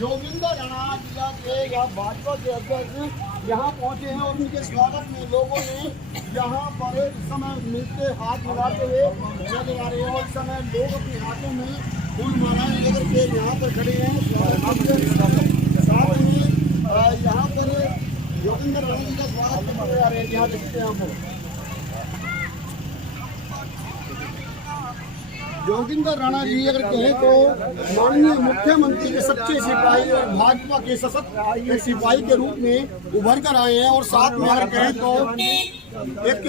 योगिंदर राणा जिला के या भाजपा के अध्यक्ष यहाँ पहुँचे हैं और उनके स्वागत में लोगों ने यहाँ पर इस समय मिलते हाथ मिलाते हुए नजर आ रहे हैं और इस समय लोग अपने हाथों में फूल मालाएं लेकर के यहाँ पर खड़े हैं। साथ में यहाँ पर योगिंदर राणा जी का स्वागत करने जा रहे हैं। यहाँ देखते हैं आप योगिंदर राणा जी अगर कहें तो माननीय मुख्यमंत्री के सच्चे सिपाही और भाजपा के सशक्त सिपाही के रूप में उभर कर आए हैं और साथ में अगर कहें तो एक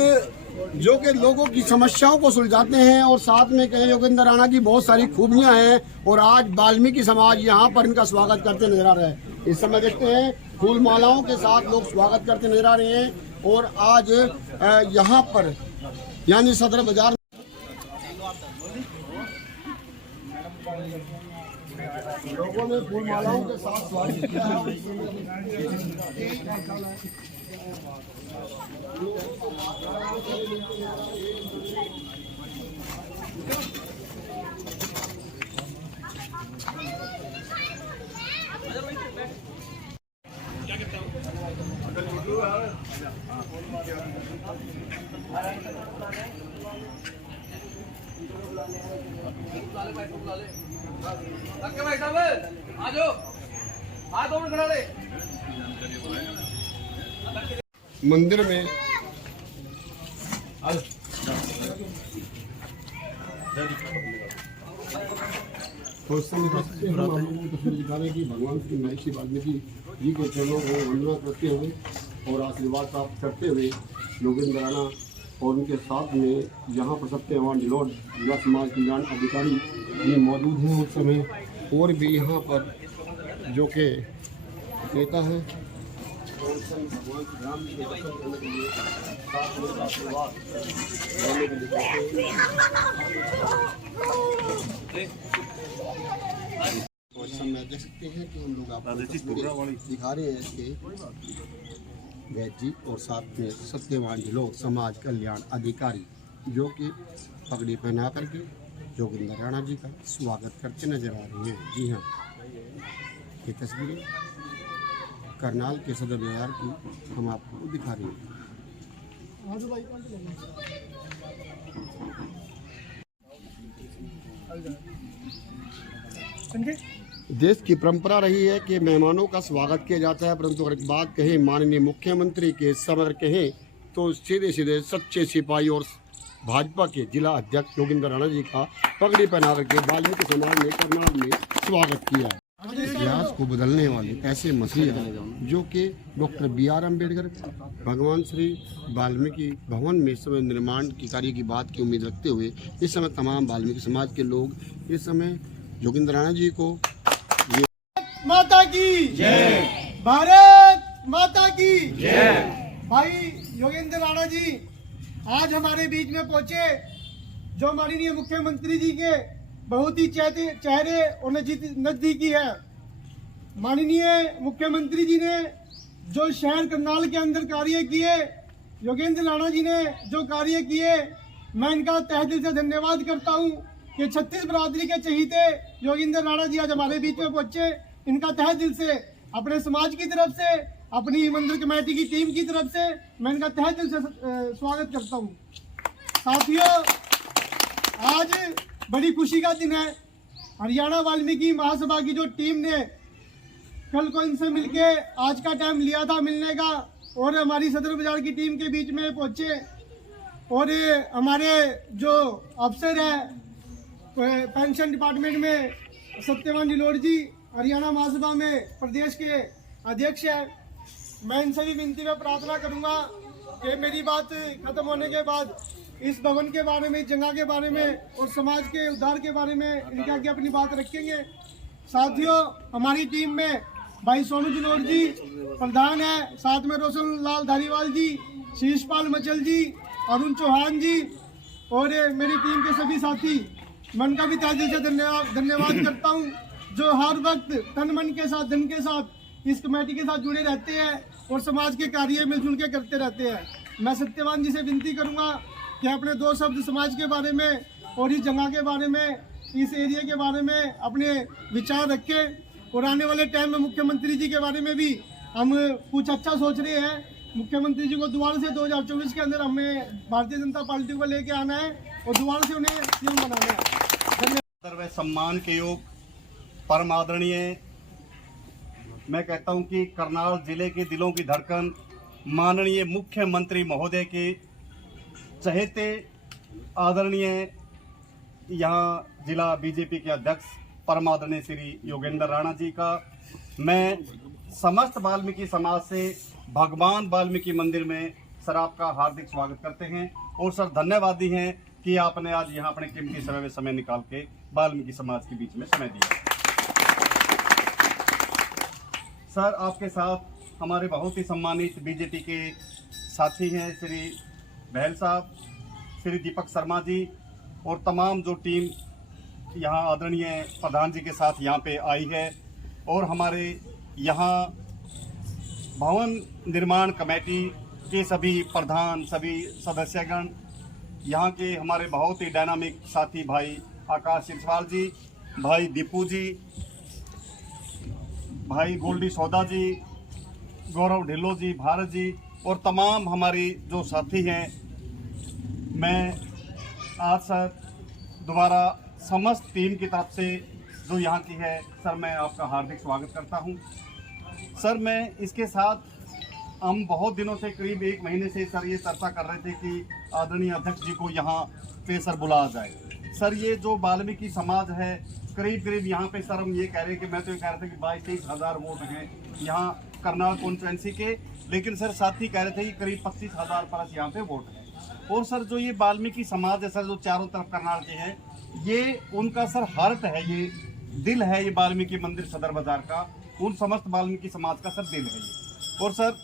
जो कि लोगों की समस्याओं को सुलझाते हैं और साथ में कहें योगिंदर राणा की बहुत सारी खूबियां हैं और आज वाल्मीकि समाज यहाँ पर इनका स्वागत करते नजर आ रहा है। इस समय देखते हैं फूल मालाओं के साथ लोग स्वागत करते नजर आ रहे हैं और आज यहाँ पर यानी सदर बाजार लोगों ने फूल मालाओं के साथ स्वागत किया है। भाई साहब आ जाओ, हाथ दोनों खड़ा रहे। मंदिर में तो उस समय तस्वीर दिखाने की भगवान की महर्षि वाल्मीकि जी के चरणों को वंदना करते हुए और आशीर्वाद प्राप्त करते हुए योगिंदर राणा और उनके साथ में यहाँ पर सत्यवान डिलोड जिला समाज कल्याण अधिकारी भी मौजूद हैं उस समय और भी यहाँ पर जो कि नेता है और भगवान श्री राम जी के दर्शन करने के लिए साथ में आशीर्वाद लेने के लिए और समय देख सकते हैं कि हम लोग आपको दिखा रहे हैं इसके वैद जी और साथ में सत्यवान डिलोड समाज कल्याण अधिकारी जो कि पगड़ी पहना करके योगिंदर राणा जी का स्वागत करते नजर आ रहे हैं। जी हाँ, ये तस्वीरें करनाल के सदर बाजार की हम आपको दिखा रहे हैं। देश की परंपरा रही है कि मेहमानों का स्वागत किया जाता है, परंतु अगर बात कहें माननीय मुख्यमंत्री के समय कहें तो सीधे सीधे सच्चे सिपाही और भाजपा के जिला अध्यक्ष योगिंदर राणा जी का पगड़ी पहना करके वाल्मीकि समाज ने करनाल में स्वागत किया है। इतिहास को बदलने वाले ऐसे मसीहा जो कि डॉक्टर BR अम्बेडकर भगवान श्री वाल्मीकि भवन में इस समय निर्माण की कार्य की बात की उम्मीद रखते हुए इस समय तमाम वाल्मीकि समाज के लोग इस समय योगिंदर राणा जी को माता की जय, भारत माता की जय। भाई योगिंदर राणा जी आज हमारे बीच में पहुंचे, जो माननीय मुख्यमंत्री जी के बहुत ही चेहरे और नजदीकी है। माननीय मुख्यमंत्री जी ने जो शहर करनाल के अंदर कार्य किए, योगिंदर राणा जी ने जो कार्य किए, मैं इनका तहे दिल से धन्यवाद करता हूं कि 36 बरादरी के चहीते योगिंदर राणा जी आज हमारे बीच में पहुंचे। इनका तहे दिल से अपने समाज की तरफ से, अपनी मंदिर कमेटी की टीम की तरफ से मैं इनका तहे दिल से स्वागत करता हूं। साथियों, आज बड़ी खुशी का दिन है। हरियाणा वाल्मीकि महासभा की जो टीम ने कल को इनसे मिलके आज का टाइम लिया था मिलने का और हमारी सदर बाजार की टीम के बीच में पहुंचे और हमारे जो अफसर है पेंशन डिपार्टमेंट में सत्यवान डिलोड जी हरियाणा महासभा में प्रदेश के अध्यक्ष है। मैं इनसे भी विनती में प्रार्थना करूंगा कि मेरी बात खत्म होने के बाद इस भवन के बारे में, जगह के बारे में और समाज के उद्धार के बारे में इनके आगे अपनी बात रखेंगे। साथियों, हमारी टीम में भाई सोनू डिलोड जी प्रधान है, साथ में रोशन लाल धारीवाल जी, शीशपाल मचल जी, अरुण चौहान जी और मेरी टीम के सभी साथी। मैं उनका भी तहे दिल से धन्यवाद करता हूँ जो हर वक्त तन मन के साथ, धन के साथ इस कमेटी के साथ जुड़े रहते हैं और समाज के कार्य मिलजुल के करते रहते हैं। मैं सत्यवान जी से विनती करूंगा कि अपने दो शब्द समाज के बारे में और इस जगह के बारे में इस एरिया के बारे में अपने विचार रखे और आने वाले टाइम में मुख्यमंत्री जी के बारे में भी हम कुछ अच्छा सोच रहे हैं। मुख्यमंत्री जी को दोबारा से 2024 के अंदर हमें भारतीय जनता पार्टी को लेके आना है और दोबारा से उन्हें सीएम बनाना है। धन्यवाद। सम्मान के योग परम आदरणीय, मैं कहता हूं कि करनाल जिले के दिलों की धड़कन माननीय मुख्यमंत्री महोदय के चहेते आदरणीय यहाँ जिला बीजेपी के अध्यक्ष परम आदरणीय श्री योगेंद्र राणा जी का मैं समस्त वाल्मीकि समाज से भगवान वाल्मीकि मंदिर में सर आपका हार्दिक स्वागत करते हैं और सर धन्यवादी हैं कि आपने आज यहाँ अपने कीमती समय में समय निकाल के वाल्मीकि समाज के बीच में समय दिया। सर आपके साथ हमारे बहुत ही सम्मानित बीजेपी के साथी हैं श्री बहल साहब, श्री दीपक शर्मा जी और तमाम जो टीम यहाँ आदरणीय प्रधान जी के साथ यहाँ पे आई है और हमारे यहाँ भवन निर्माण कमेटी के सभी प्रधान, सभी सदस्यगण, यहाँ के हमारे बहुत ही डायनामिक साथी भाई आकाश सिरसवाल जी, भाई दीपू जी, भाई गोल्डी सौदा जी, गौरव ढिल्लो जी, भारत जी और तमाम हमारी जो साथी हैं, मैं आज सर दोबारा समस्त टीम की तरफ से जो यहाँ की है सर मैं आपका हार्दिक स्वागत करता हूँ। सर मैं इसके साथ हम बहुत दिनों से करीब 1 महीने से सर ये चर्चा कर रहे थे कि आदरणीय अध्यक्ष जी को यहाँ पे सर बुलाया जाए। सर ये जो वाल्मीकि समाज है करीब यहाँ पे सर हम ये कह रहे हैं कि मैं तो ये कह रहा था कि 22-23 हज़ार वोट हैं यहाँ करनाल कॉन्स्टिट्यूंसी के, लेकिन सर साथ ही कह रहे थे कि करीब 25,000 प्लस यहाँ पे वोट है। और सर जो ये वाल्मीकि समाज है सर जो चारों तरफ करनाल के हैं, ये उनका सर हार्ट है, ये दिल है, ये वाल्मीकि मंदिर सदर बाजार का उन समस्त वाल्मीकि समाज का सर दिल है ये। और सर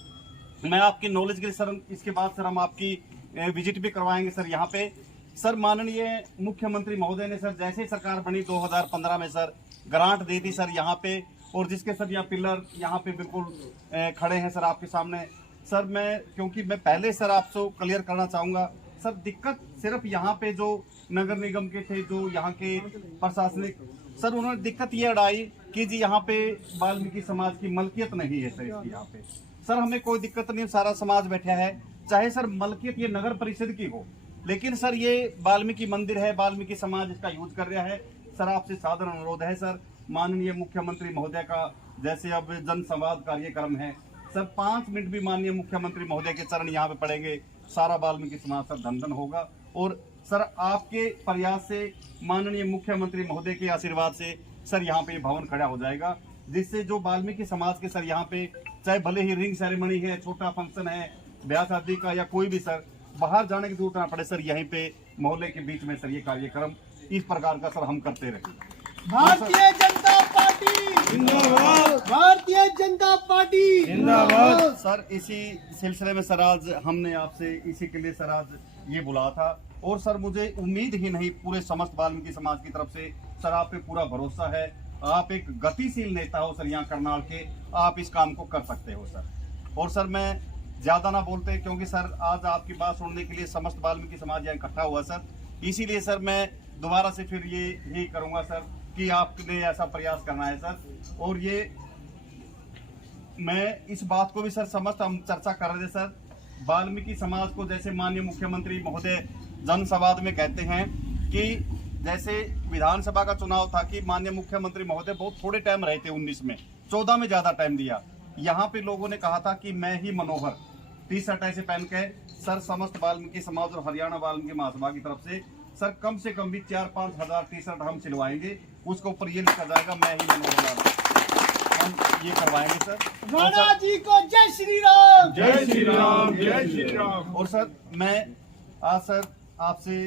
मैं आपकी नॉलेज के लिए सर इसके बाद सर हम आपकी विजिट भी करवाएंगे सर यहाँ पे। सर माननीय मुख्यमंत्री महोदय ने सर जैसे सरकार बनी 2015 में सर ग्रांट दी थी सर यहाँ पे, और जिसके सर यहाँ पिलर यहाँ पे बिल्कुल खड़े हैं सर आपके सामने। सर मैं क्योंकि मैं पहले सर आपसे क्लियर करना चाहूँगा सर, दिक्कत सिर्फ यहाँ पे जो नगर निगम के थे, जो यहाँ के प्रशासनिक सर उन्होंने दिक्कत ये अड़ाई कि जी यहाँ पे वाल्मीकि समाज की मलकियत नहीं है सर इसकी यहाँ पे। सर हमें कोई दिक्कत नहीं, सारा समाज बैठा है, चाहे सर मलकियत ये नगर परिषद की हो, लेकिन सर ये वाल्मीकि मंदिर है, वाल्मीकि समाज इसका यूज कर रहा है। सर आपसे साधारण अनुरोध है सर, माननीय मुख्यमंत्री महोदय का जैसे अब जन संवाद कार्यक्रम है सर, 5 मिनट भी माननीय मुख्यमंत्री महोदय के चरण यहाँ पे पड़ेंगे, सारा वाल्मीकि समाज सर धन धन होगा। और सर आपके प्रयास से, माननीय मुख्यमंत्री महोदय के आशीर्वाद से सर यहाँ पे भवन खड़ा हो जाएगा, जिससे जो वाल्मीकि समाज के सर यहाँ पे चाहे भले ही रिंग सेरेमनी है, छोटा फंक्शन है, ब्याह शादी का या कोई भी सर बाहर जाने की जरूरत ना पड़े सर, यहीं पे मोहल्ले के बीच में सर ये कार्यक्रम इस प्रकार का सर हम करते रहे। भारतीय जनता पार्टी जिंदाबाद, भारतीय जनता पार्टी जिंदाबाद। सर इसी सिलसिले में सर आज हमने आपसे इसी के लिए सर आज ये बुलाया था, और सर मुझे उम्मीद ही नहीं, पूरे समस्त वाल्मीकि समाज की तरफ से सर आप पे पूरा भरोसा है, आप एक गतिशील नेता हो सर यहाँ करनाल के, आप इस काम को कर सकते हो सर। और सर मैं ज्यादा ना बोलते क्योंकि सर आज आपकी बात सुनने के लिए समस्त वाल्मीकि समाज यहाँ इकट्ठा हुआ सर, इसीलिए सर मैं दोबारा से फिर ये ही करूंगा सर कि आपने ऐसा प्रयास करना है सर। और ये मैं इस बात को भी सर समस्त हम चर्चा कर रहे थे सर, वाल्मीकि समाज को जैसे माननीय मुख्यमंत्री महोदय जन संवाद में कहते हैं कि जैसे विधानसभा का चुनाव था कि माननीय मुख्यमंत्री महोदय बहुत थोड़े टाइम रहे थे 19 में, 14 में ज्यादा टाइम दिया। यहाँ पे लोगों ने कहा था कि मैं ही मनोहर टी शर्ट ऐसे पहन के सर समस्त वाल्मीकि समाज और हरियाणा वाल्मीकि महासभा की तरफ से सर से कम भी 4-5 हजार टी शर्ट हम सिलवाएंगे, उसके ऊपर ये लिखा जाएगा मैं ही मनोहर, हम ये करवाएंगे सर। राणा जी को जय श्री राम, जय श्री राम, जय श्री राम। और सर मैं आज सर आपसे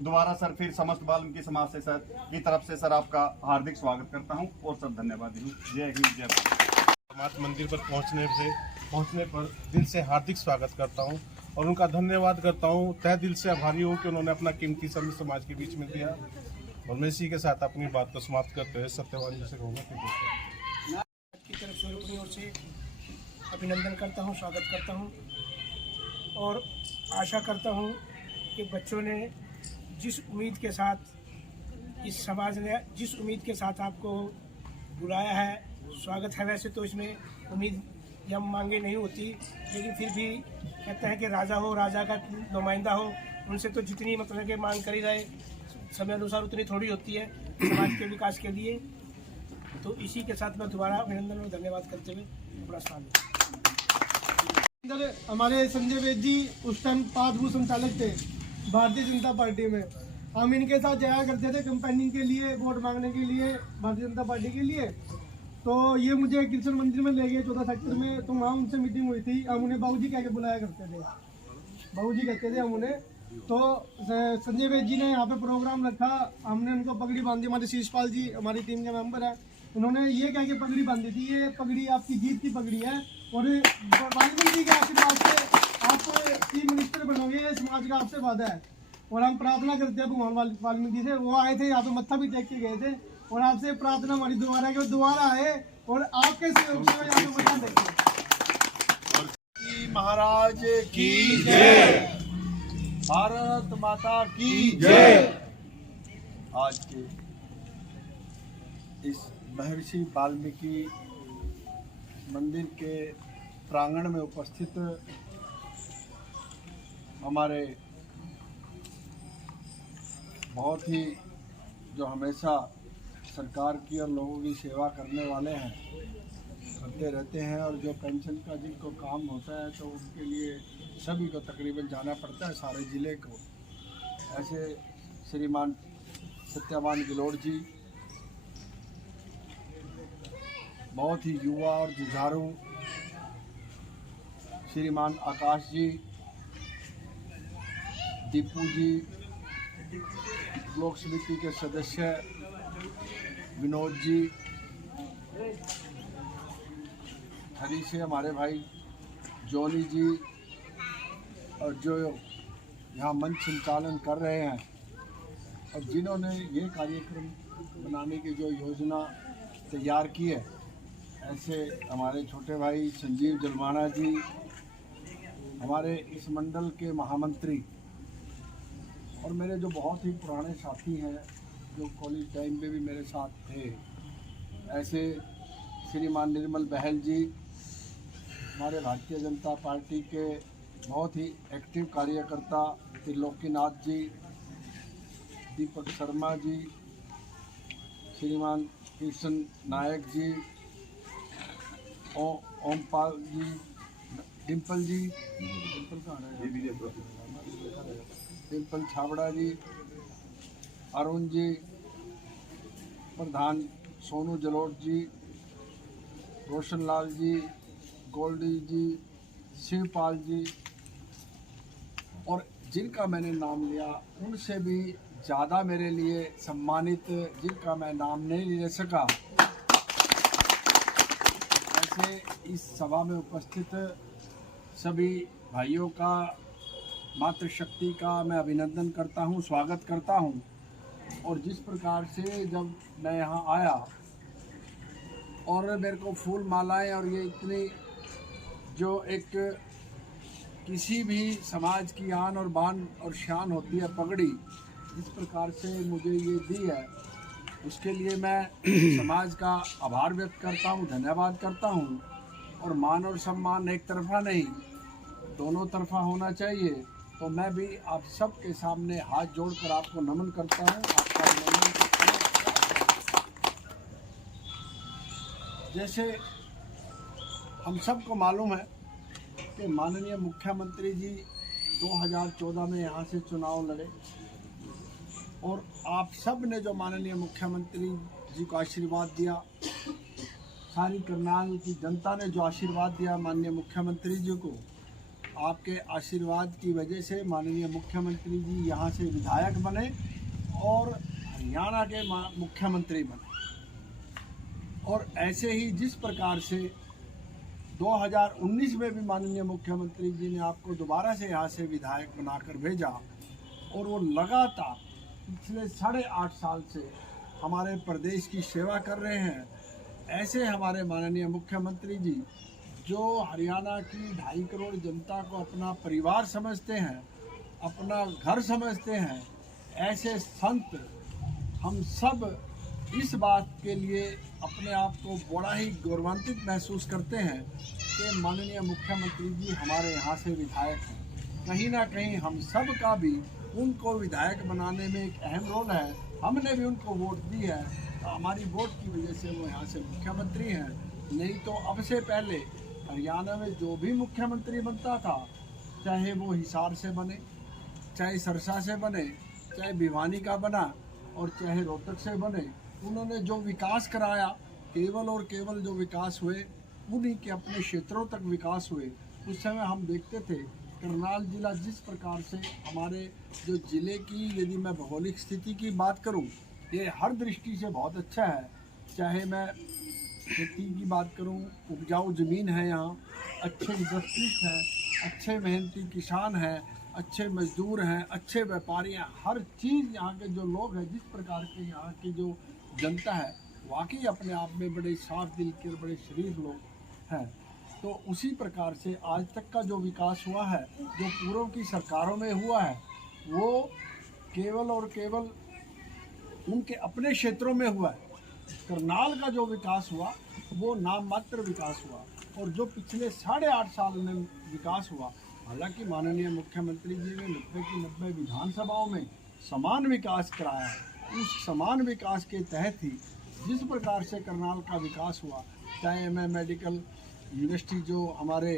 दोबारा सर फिर समस्त वाल्मीकि समाज से सर की तरफ से सर आपका हार्दिक स्वागत करता हूं और सर धन्यवाद हूँ। जय हिंद, जय भारत। समाज मंदिर पर पहुंचने पर दिल से हार्दिक स्वागत करता हूं और उनका धन्यवाद करता हूं, तहे दिल से आभारी हूं कि उन्होंने अपना कीमती समय समाज के बीच में दिया। और मैं इसी के साथ अपनी बात को समाप्त करते हुए सत्यवान जी से कहूँगा की तरफ से अपनी ओर से अभिनंदन करता हूं, स्वागत करता हूं और आशा करता हूं कि बच्चों ने जिस उम्मीद के साथ इस समाज ने जिस उम्मीद के साथ आपको बुलाया है, स्वागत है। वैसे तो इसमें उम्मीद या मांगे नहीं होती, लेकिन फिर भी कहते हैं कि राजा हो, राजा का नुमाइंदा हो, उनसे तो जितनी मतलब कि मांग करी जाए समय अनुसार उतनी थोड़ी होती है समाज के विकास के लिए। तो इसी के साथ मैं दोबारा अभिनंदन और धन्यवाद करते हुए अपना स्थान लेता हूं। हमारे संजय वेद जी उस टाइम 5 बूथ संचालक थे भारतीय जनता पार्टी में। हम इनके साथ जाया करते थे कंपेनिंग के लिए, वोट मांगने के लिए भारतीय जनता पार्टी के लिए। तो ये मुझे कृष्ण मंदिर में ले गए 14 सेक्टर में, तो वहाँ उनसे मीटिंग हुई थी। हम उन्हें बाबूजी कह के बुलाया करते थे, बाबूजी कहते थे हम उन्हें। तो संजय वेद जी ने यहाँ पे प्रोग्राम रखा, हमने उनको पगड़ी बांधी। हमारे शीशपाल जी हमारी टीम के मेंबर है, उन्होंने ये कह के पगड़ी बांधी थी, ये पगड़ी आपकी जीत की पगड़ी है और वाल्मीकि जी के आशीर्वाद से आप चीफ मिनिस्टर बनोगे, ये समाज का आपसे वादा है। और हम प्रार्थना करते हैं भगवान वाल्मीकि से। वो आए थे यहाँ पे, मत्था भी टेक के गए थे, और आपसे प्रार्थना हमारी दोबारा कि वो दोबारा आए और आपके सहयोग से यहाँ पे मत्था टेके। महाराज की जय, भारत माता की जय। आज के इस महर्षि वाल्मीकि मंदिर के प्रांगण में उपस्थित हमारे बहुत ही जो हमेशा सरकार की और लोगों की सेवा करने वाले हैं, करते रहते हैं, और जो पेंशन का जिनको काम होता है तो उनके लिए सभी को तकरीबन जाना पड़ता है, सारे ज़िले को। ऐसे श्रीमान सत्यवान गिलोड़ जी बहुत ही युवा और जुझारू, श्रीमान आकाश जी, दीपू जी, ब्लॉक समिति के सदस्य विनोद जी, हरी से हमारे भाई जॉनी जी, और जो यहाँ मंच संचालन कर रहे हैं और जिन्होंने ये कार्यक्रम बनाने की जो योजना तैयार की है, ऐसे हमारे छोटे भाई संजीव जलवाना जी, हमारे इस मंडल के महामंत्री, और मेरे जो बहुत ही पुराने साथी हैं जो कॉलेज टाइम पे भी मेरे साथ थे, ऐसे श्रीमान निर्मल बहल जी, हमारे भारतीय जनता पार्टी के बहुत ही एक्टिव कार्यकर्ता त्रिलोकीनाथ जी, दीपक शर्मा जी, श्रीमान कृष्ण नायक जी, ओमपाल जी, डिम्पल जी, डिम्पल कहाँ है, डिम्पल छाबड़ा जी, अरुण जी, प्रधान सोनू जलोट जी, रोशन लाल जी, गोल्डी जी, शिवपाल जी, और जिनका मैंने नाम लिया उनसे भी ज़्यादा मेरे लिए सम्मानित जिनका मैं नाम नहीं ले सका, ऐसे इस सभा में उपस्थित सभी भाइयों का, मातृशक्ति का मैं अभिनंदन करता हूं, स्वागत करता हूं। और जिस प्रकार से जब मैं यहां आया और मेरे को फूल मालाएं और ये इतनी जो एक किसी भी समाज की आन और बान और शान होती है पगड़ी, जिस प्रकार से मुझे ये दी है, उसके लिए मैं समाज का आभार व्यक्त करता हूँ, धन्यवाद करता हूँ। और मान और सम्मान एक तरफा नहीं, दोनों तरफा होना चाहिए। तो मैं भी आप सब के सामने हाथ जोड़कर आपको नमन करता हूँ, आपका अभिनंदन करता हूँ। जैसे हम सबको मालूम है कि माननीय मुख्यमंत्री जी 2014 में यहाँ से चुनाव लड़े, और आप सब ने जो माननीय मुख्यमंत्री जी को आशीर्वाद दिया, सारी करनाल की जनता ने जो आशीर्वाद दिया माननीय मुख्यमंत्री जी को, आपके आशीर्वाद की वजह से माननीय मुख्यमंत्री जी यहाँ से विधायक बने और हरियाणा के मुख्यमंत्री बने। और ऐसे ही जिस प्रकार से 2019 में भी माननीय मुख्यमंत्री जी ने आपको दोबारा से यहाँ से विधायक बनाकर भेजा, और वो लगातार पिछले 8.5 साल से हमारे प्रदेश की सेवा कर रहे हैं। ऐसे हमारे माननीय मुख्यमंत्री जी जो हरियाणा की 2.5 करोड़ जनता को अपना परिवार समझते हैं, अपना घर समझते हैं, ऐसे संत हम सब इस बात के लिए अपने आप को बड़ा ही गौरवान्वित महसूस करते हैं कि माननीय मुख्यमंत्री जी हमारे यहाँ से विधायक हैं। कहीं ना कहीं हम सब का भी उनको विधायक बनाने में एक अहम रोल है। हमने भी उनको वोट दी है, तो हमारी वोट की वजह से वो यहाँ से मुख्यमंत्री हैं। नहीं तो अब से पहले हरियाणा में जो भी मुख्यमंत्री बनता था, चाहे वो हिसार से बने, चाहे सरसा से बने, चाहे भिवानी का बना और चाहे रोहतक से बने, उन्होंने जो विकास कराया, केवल और केवल जो विकास हुए उन्हीं के अपने क्षेत्रों तक विकास हुए। उस समय हम देखते थे करनाल जिला जिस प्रकार से हमारे जो ज़िले की, यदि मैं भौगोलिक स्थिति की बात करूं, ये हर दृष्टि से बहुत अच्छा है। चाहे मैं खेती की बात करूं, उपजाऊ ज़मीन है यहाँ, अच्छे इंडस्ट्रीज हैं, अच्छे मेहनती किसान हैं, अच्छे मजदूर हैं, अच्छे व्यापारी हैं। हर चीज़ यहाँ के जो लोग हैं, जिस प्रकार के यहाँ की जो जनता है, वाकई अपने आप में बड़े साफ दिल के और बड़े शरीफ लोग हैं। तो उसी प्रकार से आज तक का जो विकास हुआ है, जो पूर्व की सरकारों में हुआ है, वो केवल और केवल उनके अपने क्षेत्रों में हुआ है। करनाल का जो विकास हुआ वो नाम मात्र विकास हुआ, और जो पिछले 8.5 साल में विकास हुआ, हालांकि माननीय मुख्यमंत्री जी ने 90 की 90 विधानसभाओं में समान विकास कराया है। उस समान विकास के तहत ही जिस प्रकार से करनाल का विकास हुआ, चाहे मैं मेडिकल यूनिवर्सिटी जो हमारे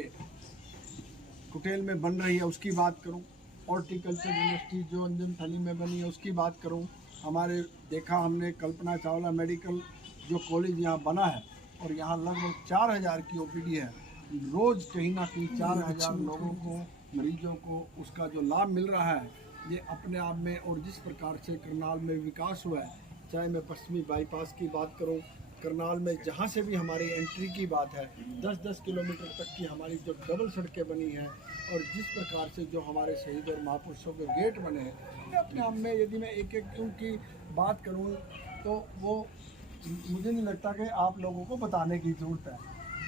कुटेल में बन रही है उसकी बात करूं, हॉर्टिकल्चर यूनिवर्सिटी जो अंजन थली में बनी है उसकी बात करूं, हमारे देखा हमने कल्पना चावला मेडिकल जो कॉलेज यहाँ बना है, और यहाँ लगभग 4000 की ओपीडी है। रोज़ कहीं ना कहीं 4000 लोगों को, मरीजों को उसका जो लाभ मिल रहा है, ये अपने आप में। और जिस प्रकार से करनाल में विकास हुआ है, चाहे मैं पश्चिमी बाईपास की बात करूं, करनाल में जहां से भी हमारी एंट्री की बात है, 10-10 किलोमीटर तक की हमारी जो डबल सड़कें बनी हैं, और जिस प्रकार से जो हमारे शहीद और महापुरुषों के गेट बने हैं, ये अपने आप में यदि मैं एक एक उनकी बात करूं तो वो मुझे नहीं लगता कि आप लोगों को बताने की ज़रूरत है।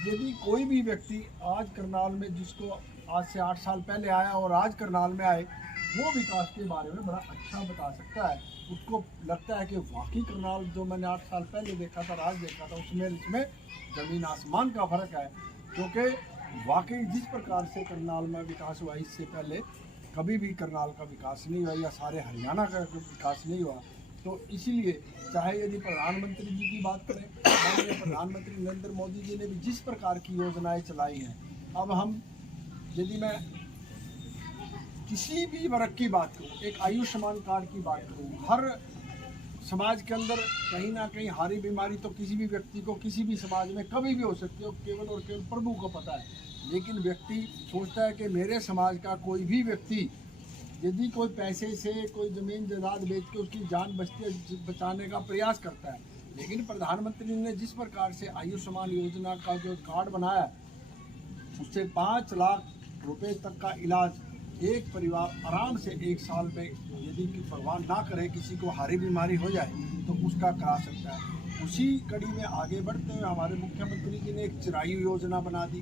यदि कोई भी व्यक्ति आज करनाल में, जिसको आज से 8 साल पहले आया और आज करनाल में आए, वो विकास के बारे में बड़ा अच्छा बता सकता है। उसको लगता है कि वाकई करनाल जो मैंने 8 साल पहले देखा था, आज देखा था, उसमें इसमें ज़मीन आसमान का फ़र्क है। क्योंकि वाकई जिस प्रकार से करनाल में विकास हुआ, इससे पहले कभी भी करनाल का विकास नहीं हुआ, या सारे हरियाणा का विकास नहीं हुआ। तो इसीलिए चाहे यदि प्रधानमंत्री जी की बात करें, माननीय प्रधानमंत्री नरेंद्र मोदी जी ने भी जिस प्रकार की योजनाएं चलाई हैं, अब हम यदि मैं किसी भी वर्ग की बात करूँ, एक आयुष्मान कार्ड की बात करूँ, हर समाज के अंदर कहीं ना कहीं हारी बीमारी तो किसी भी व्यक्ति को किसी भी समाज में कभी भी हो सकती है, केवल और केवल प्रभु को पता है। लेकिन व्यक्ति सोचता है कि मेरे समाज का कोई भी व्यक्ति यदि कोई पैसे से कोई ज़मीन जायदाद बेच के उसकी जान बचाने का प्रयास करता है, लेकिन प्रधानमंत्री ने जिस प्रकार से आयुष्मान योजना का जो कार्ड बनाया, उससे 5 लाख रुपए तक का इलाज एक परिवार आराम से 1 साल में, यदि परवाह ना करे, किसी को हारी बीमारी हो जाए तो उसका करा सकता है। उसी कड़ी में आगे बढ़ते हुए हमारे मुख्यमंत्री जी ने एक चिरायु योजना बना दी।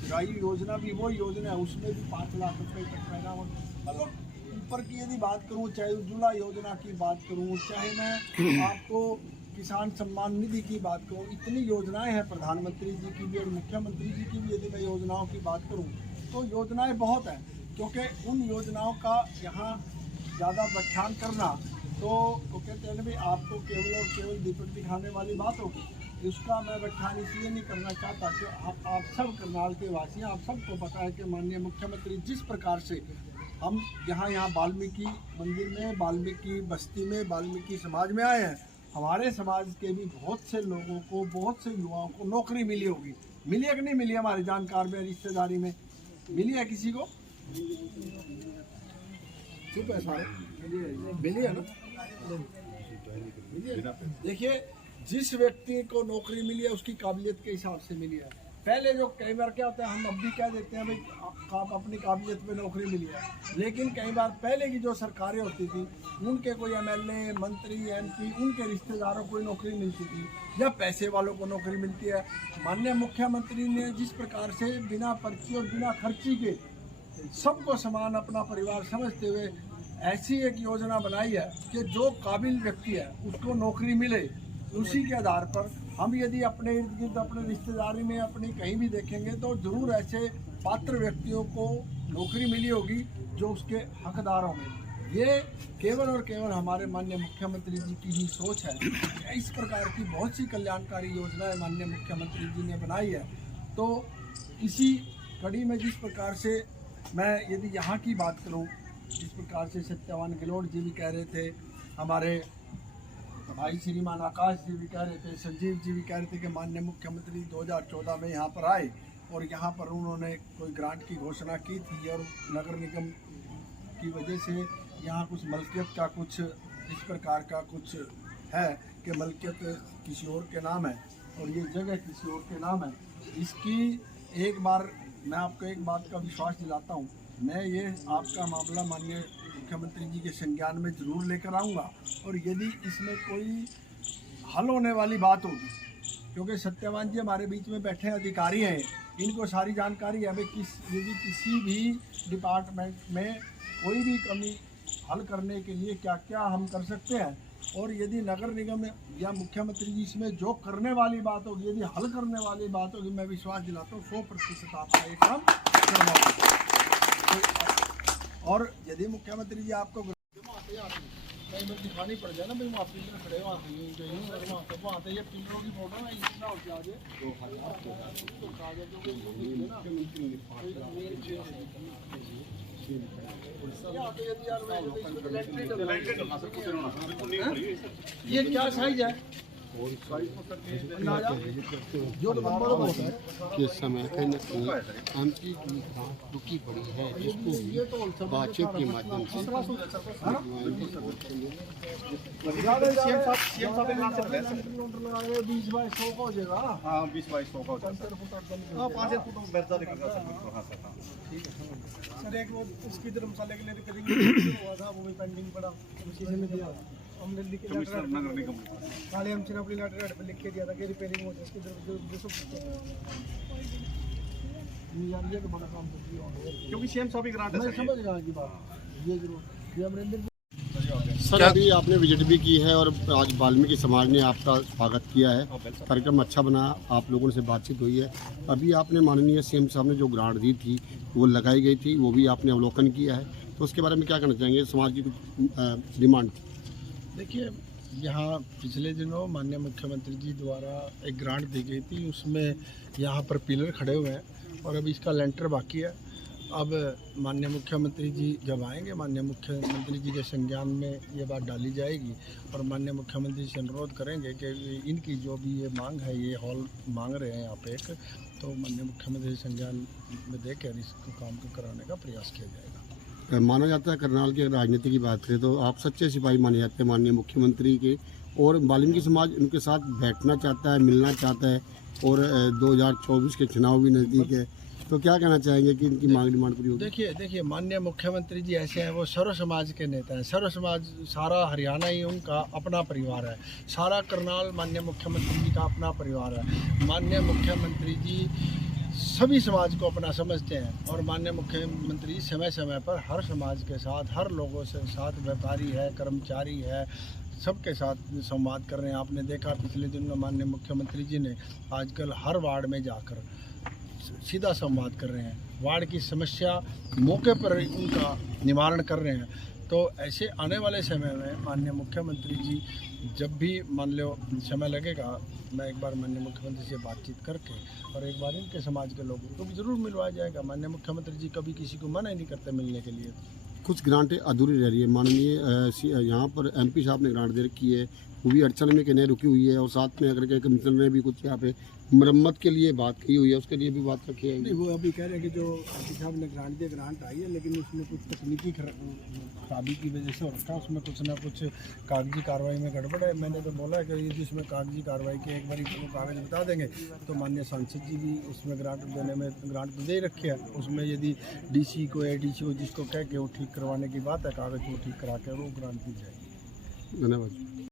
चिरायु योजना भी वो योजना है, उसमें भी 5 लाख रुपए तक पैदा हो। मतलब ऊपर की यदि बात करूँ, चाहे उज्ज्वला योजना की बात करूँ, चाहे मैं आपको किसान सम्मान निधि की बात करूँ, इतनी योजनाएं हैं प्रधानमंत्री जी की भी और मुख्यमंत्री जी की भी। यदि मैं योजनाओं की बात करूँ तो योजनाएं बहुत हैं, क्योंकि उन योजनाओं का यहाँ ज़्यादा व्याख्यान करना तो कहते हैं भी आपको केवल और केवल दीपक दिखाने वाली बात होगी। उसका मैं व्याख्यान इसलिए नहीं करना चाहता कि आप सब करनाल के वासी हैं, आप सबको पता है कि माननीय मुख्यमंत्री जिस प्रकार से हम यहाँ वाल्मीकि मंदिर में, वाल्मीकि बस्ती में, वाल्मीकि समाज में आए हैं, हमारे समाज के भी बहुत से लोगों को, बहुत से युवाओं को नौकरी मिली होगी। मिली है कि नहीं मिली? हमारे जानकार में, रिश्तेदारी में मिली है किसी को? चुप है सारे, मिली है ना? देखिए, जिस व्यक्ति को नौकरी मिली है उसकी काबिलियत के हिसाब से मिली है। पहले जो कई बार क्या होता है, हम अब भी कह देते हैं भाई आप अपनी काबिलियत पे नौकरी मिली है, लेकिन कई बार पहले की जो सरकारें होती थी, उनके कोई एमएलए, मंत्री, एमपी, उनके रिश्तेदारों को नौकरी मिलती थी, या पैसे वालों को नौकरी मिलती है। माननीय मुख्यमंत्री ने जिस प्रकार से बिना पर्ची और बिना खर्ची के सबको समान अपना परिवार समझते हुए ऐसी एक योजना बनाई है कि जो काबिल व्यक्ति है उसको नौकरी मिले। उसी के आधार पर हम यदि अपने इर्द गिर्द अपने रिश्तेदारी में अपनी कहीं भी देखेंगे तो जरूर ऐसे पात्र व्यक्तियों को नौकरी मिली होगी जो उसके हकदार होंगे। ये केवल और केवल हमारे माननीय मुख्यमंत्री जी की ही सोच है। इस प्रकार की बहुत सी कल्याणकारी योजनाएं माननीय मुख्यमंत्री जी ने बनाई है। तो इसी कड़ी में जिस प्रकार से मैं यदि यहाँ की बात करूँ, जिस प्रकार से सत्यवान गहलोत जी भी कह रहे थे, हमारे भाई श्रीमान आकाश जी भी कह रहे थे, संजीव जी भी कह रहे थे कि माननीय मुख्यमंत्री 2014 में यहाँ पर आए और यहाँ पर उन्होंने कोई ग्रांट की घोषणा की थी और नगर निगम की वजह से यहाँ कुछ मलकियत का कुछ इस प्रकार का कुछ है कि मलकियत किसी और के नाम है और ये जगह किसी और के नाम है। इसकी एक बार मैं आपको एक बात का विश्वास दिलाता हूँ, मैं ये आपका मामला माननीय मुख्यमंत्री जी के संज्ञान में ज़रूर लेकर आऊँगा और यदि इसमें कोई हल होने वाली बात होगी, क्योंकि सत्यवान जी हमारे बीच में बैठे अधिकारी हैं, इनको सारी जानकारी है भाई यदि किसी भी डिपार्टमेंट में कोई भी कमी हल करने के लिए क्या क्या हम कर सकते हैं और यदि नगर निगम या मुख्यमंत्री जी इसमें जो करने वाली बात होगी, यदि हल करने वाली बात होगी, मैं विश्वास दिलाता हूँ 100% आपका ये काम करवाओगे। और यदि मुख्यमंत्री जी आपको कहीं बार दिखानी पड़ जाए ना भाई वहाँ पिलर खड़े वहाँ से ये पिलरों की फोटो है इतना हो गया ये क्या साइज है जो के समय कहीं न कहीं एमपी की ग्रांट रुकी पड़ी है, जिसको बातचीत के माध्यम से हाँ 20-22 का हो जाएगा। हाँ 5 फुट बेहतर दिखेगा सर एक वो उसकी धर्मशाला के लिए रिपेयरिंग हुआ था, वो भी पेंडिंग पड़ा, उसी से दिया हमने लिख के नगर निगम काले हमसे अपनी लेटर हेड पे लिख के दिया था कि रिपेयरिंग हो जाए इसकी यार ये तो बड़ा काम क्योंकि सीएम साहब ही ग्रांट है मैं समझ रहा हूँ की बात ये जरूर ये अमरिंदर सर अभी आपने विजिट भी की है और आज वाल्मीकि समाज ने आपका स्वागत किया है, कार्यक्रम अच्छा बना, आप लोगों से बातचीत हुई है। अभी आपने माननीय सीएम साहब ने जो ग्रांट दी थी वो लगाई गई थी, वो भी आपने अवलोकन किया है, तो उसके बारे में क्या कहना चाहेंगे? समाज की कुछ डिमांड थी। देखिए, यहाँ पिछले दिनों माननीय मुख्यमंत्री जी द्वारा एक ग्रांट दी गई थी, उसमें यहाँ पर पिलर खड़े हुए हैं और अभी इसका लेंटर बाकी है। अब माननीय मुख्यमंत्री जी जब आएंगे, माननीय मुख्यमंत्री जी के संज्ञान में ये बात डाली जाएगी और माननीय मुख्यमंत्री से अनुरोध करेंगे कि इनकी जो भी ये मांग है, ये हॉल मांग रहे हैं यहाँ पे एक, तो माननीय मुख्यमंत्री संज्ञान में देकर इसको काम को कराने का प्रयास किया जाएगा। माना जाता है करनाल के राजनीति की बात करें तो आप सच्चे सिपाही माने जाते हैं माननीय मुख्यमंत्री के, और वाल्मीकि समाज उनके साथ बैठना चाहता है, मिलना चाहता है और 2024 के चुनाव भी नज़दीक है, तो क्या कहना चाहेंगे कि इनकी मांग डिमांड पूरी होगी? देखिए माननीय मुख्यमंत्री जी ऐसे हैं, वो सर्व समाज के नेता हैं। सर्व समाज, सारा हरियाणा ही उनका अपना परिवार है, सारा करनाल माननीय मुख्यमंत्री जी का अपना परिवार है। माननीय मुख्यमंत्री जी सभी समाज को अपना समझते हैं और माननीय मुख्यमंत्री समय समय पर हर समाज के साथ, हर लोगों से साथ, व्यापारी है, कर्मचारी है, सबके साथ संवाद कर रहे हैं। आपने देखा पिछले दिनों माननीय मुख्यमंत्री जी ने आजकल हर वार्ड में जाकर सीधा संवाद कर रहे हैं, वार्ड की समस्या मौके पर उनका निवारण कर रहे हैं। तो ऐसे आने वाले समय में माननीय मुख्यमंत्री जी जब भी मान लो समय लगेगा, मैं एक बार माननीय मुख्यमंत्री से बातचीत करके और एक बार इनके समाज के लोगों को भी ज़रूर मिलवाया जाएगा। माननीय मुख्यमंत्री जी कभी किसी को मना ही नहीं करते मिलने के लिए। कुछ ग्रांटें अधूरी रह रही है, माननीय यहाँ पर एमपी साहब ने ग्रांट दे रखी है, वो भी अड़चन में कहने रुकी हुई है, और साथ में अगर के कमिश्नर ने भी कुछ यहाँ पे मरम्मत के लिए बात की हुई है, उसके लिए भी बात रखी है। नहीं, वो अभी कह रहे हैं कि जो एमपी साहब ने ग्रांट दिया, ग्रांट आई है, लेकिन उसमें कुछ तकनीकी खराबी की वजह से हो रखा है, उसमें कुछ ना कुछ कागजी कार्रवाई में गड़बड़ है। मैंने तो बोला है कि यदि उसमें कागजी कार्रवाई की एक बार कागज बता देंगे तो माननीय सांसद जी भी उसमें ग्रांट देने में ग्रांट तो दे रखे है, उसमें यदि डीसी को एडीसी को जिसको कह के वो ठीक करवाने की बात है, कागज वो ठीक करा के वो ग्रांट दी जाएगी। धन्यवाद।